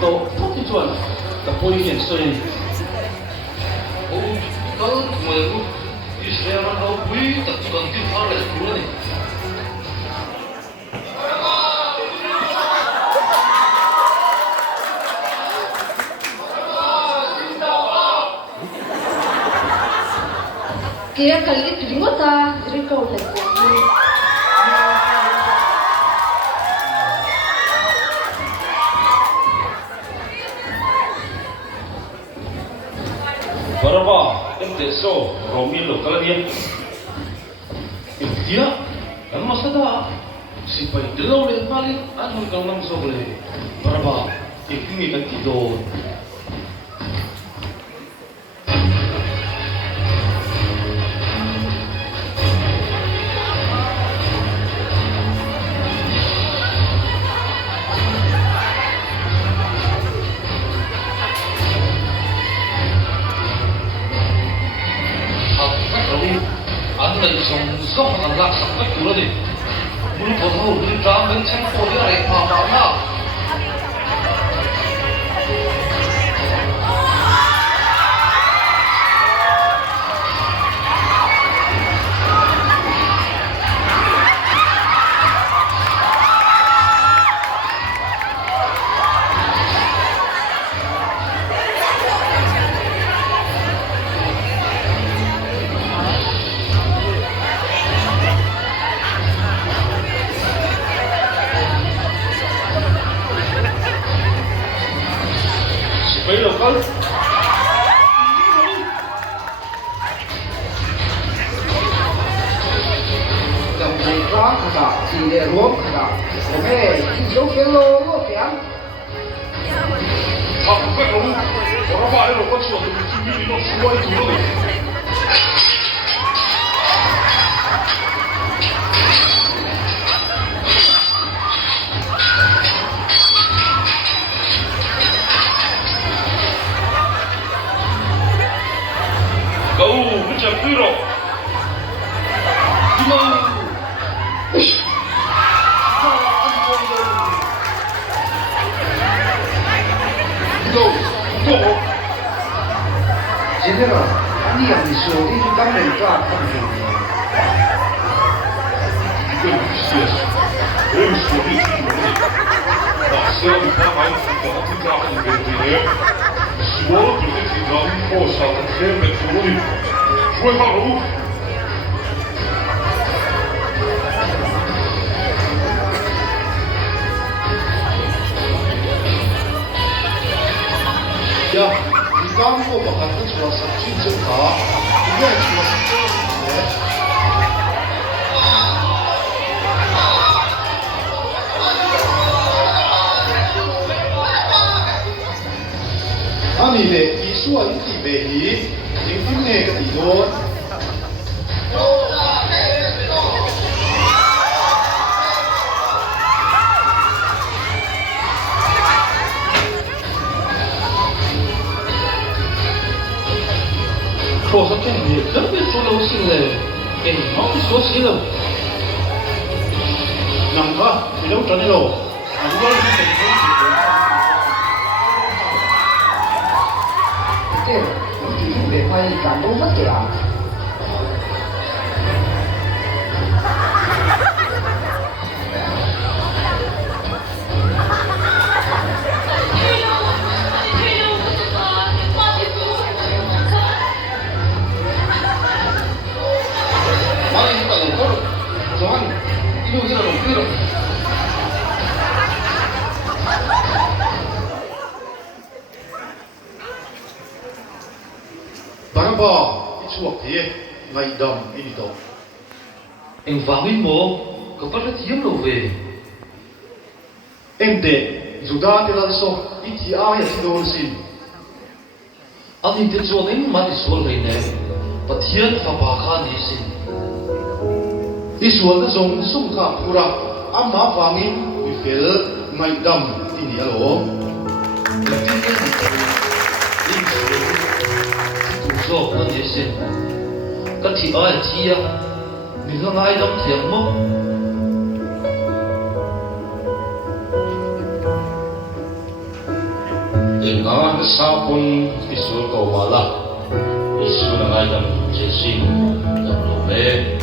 또 토끼주안 보이게 소리. 나는 정말 이 시대야만 하고 왜 딱지가 길 팔을 해서 그러네. Kaya kalit rimota, rikaw na ko. Baraba, so, Romilo, kalau dia, dia, kan masa dah, si pai delau le paling, anu kalau nang so boleh, baraba, ini kan tidur. 아들이 정성하는 락삭을 그러니 물 벗어 우리 다음은 챙소리를 해 봐봐라. Mấy đâu có dòng này có cả chỉ để ruộng cả ok số kilo luôn kìa 아, 왜 너무 뭐라고 안 해놓고 치워 준비 너 수고해 주거든. Go, mucha piro. 제대로 아니 아니 소리 좀 담는 거 같은데 이건 무시했어. 왜 소리 지르는 나 시험이 다 많이 쓴거 같은 거 하는 게 뭐네. 我准备紧张，我想天没出力，说一下路。야, 네가 한 거 막 갖고 좋았어. 진짜 다. 그게 좋았어. 아니, 내 이수와 인기 매이 인기네 그 이돈.说说这你真别说流行嘞，给你忙说起了。 남가 이런 전에로 안걸 그때 우리 내 파이 감동받더라. 많이 했다는 거를 정한 이동이라는 표현을. 바람바 이 추억 뒤에 나이 덤 이리도 Anh vào với mồ, có bắt được hiếm đâu về. em để dù đã tên là số ít thì ai là đồ xin Anh nhìn thấy chuột anh mà đi xuống này nè, và thiên và bà kha đi xin. đi xuống nó dùng sung khả phù ra ám má vàng in bị phê ngày đầm đi nhớ lỗ Là thiên nhiên thì phải linh xuống, thì đủ cho nó đi xin. Các thị ai chi à, mình không ai đâm thiệt mốc. Dengan sapun isu kau malah isu dengan jam jesin jam lome